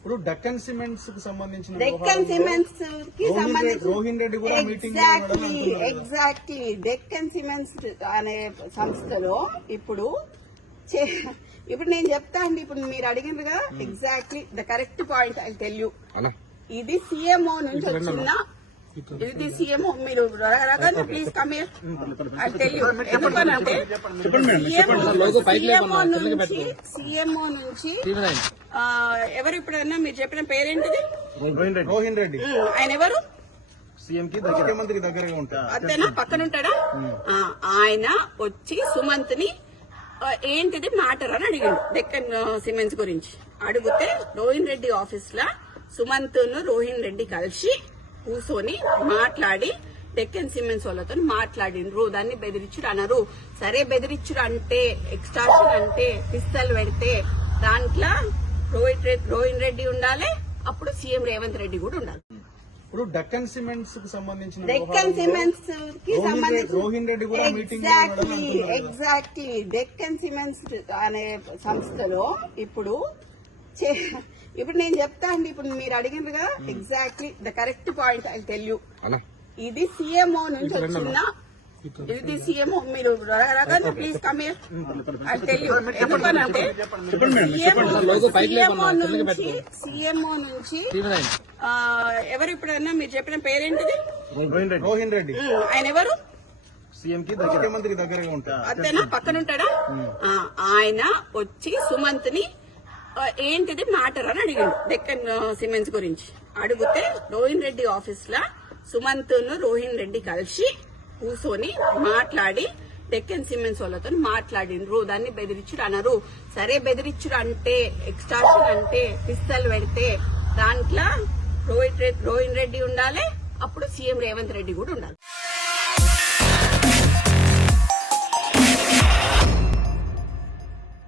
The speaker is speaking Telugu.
ఇప్పుడు డెక్కన్ సిమెంట్స్ కి సంబంధించిన డెక్కన్ సిమెంట్స్ కి సంబంధించి రోహిన్ రెడ్డి కూడా మీటింగ్ ఎగ్జాక్ట్లీ డెక్కన్ సిమెంట్స్ అనే సంస్థలో ఇప్పుడు నేను చెప్తా అండి. ఇప్పుడు మీరు అడిగినగా exactly the correct point I tell you. ఇది సీఎంఓ నుంచి వచ్చిన ఇది సీఎంఓ. మీరు please come here I tell you. ఎందుకనంటే సీఎంఓ నుంచి ఎవరు ఇప్పుడన్నా మీరు చెప్పిన పేరేంటిది? రోహిన్ రెడ్డి. ఆయన ఎవరు? ముఖ్యమంత్రి దగ్గరగా ఉంటారు. అంతేనా? పక్కన ఉంటాడా? ఆయన వచ్చి సుమంత్ ని ఏంటిది మ్యాటర్ అని అడిగాడు డెక్కన్ సిమెంట్స్ గురించి. అడిగితే రోహిన్ రెడ్డి ఆఫీస్ లా సుమంత్ రోహిన్ రెడ్డి కలిసి కూర్చొని మాట్లాడి డెక్కన్ సిమెంట్స్ వాళ్ళతో మాట్లాడినరు. దాన్ని బెదిరించుడు అన్నారు. సరే బెదిరించుడు అంటే ఎక్స్టార్షన్ అంటే పిస్తల్ పెడితే దాంట్లో రోహిన్ రెడ్డి ఉండాలి, అప్పుడు సీఎం రేవంత్ రెడ్డి కూడా ఉండాలి. ఇప్పుడు డెక్కన్ సిమెంట్స్ కి సంబంధించిన డెక్కన్ సిమెంట్స్ కి సంబంధించి రోహిన్ రెడ్డి కూడా మీటింగ్ ఎగ్జాక్ట్లీ డెక్కన్ సిమెంట్స్ అనే సంస్థలో ఇప్పుడు నేను చెప్తా అండి. ఇప్పుడు మీరు అడిగినగా exactly the correct point I tell you. ఇది సీఎంఓ నుంచి వచ్చిన ఇది సీఎంఓ. మీరు please come here I tell you. ఎందుకనంటే సీఎంఓ నుంచి ఎవరు ఇప్పుడన్నా మీరు చెప్పిన పేరేంటిది? రోహిన్ రెడ్డి. ఆయన ఎవరు? ముఖ్యమంత్రి దగ్గరగా ఉంటారు. అంతేనా? పక్కన ఉంటాడా? ఆయన వచ్చి సుమంత్ ని ఏంటిది మ్యాటర్ అని అడిగాడు డెక్కన్ సిమెంట్స్ గురించి. అడిగితే రోహిన్ రెడ్డి ఆఫీస్ లా సుమంత్ రోహిన్ రెడ్డి కలిసి కూర్చొని మాట్లాడి డెక్కన్ సిమెంట్స్ వాళ్ళతో మాట్లాడినరు. దాన్ని బెదిరించుడు అన్నారు. సరే బెదిరించుడు అంటే ఎక్స్టార్షన్ అంటే పిస్తల్ పెడితే దాంట్లో రోహిన్ రెడ్డి ఉండాలి, అప్పుడు సీఎం రేవంత్ రెడ్డి కూడా ఉండాలి.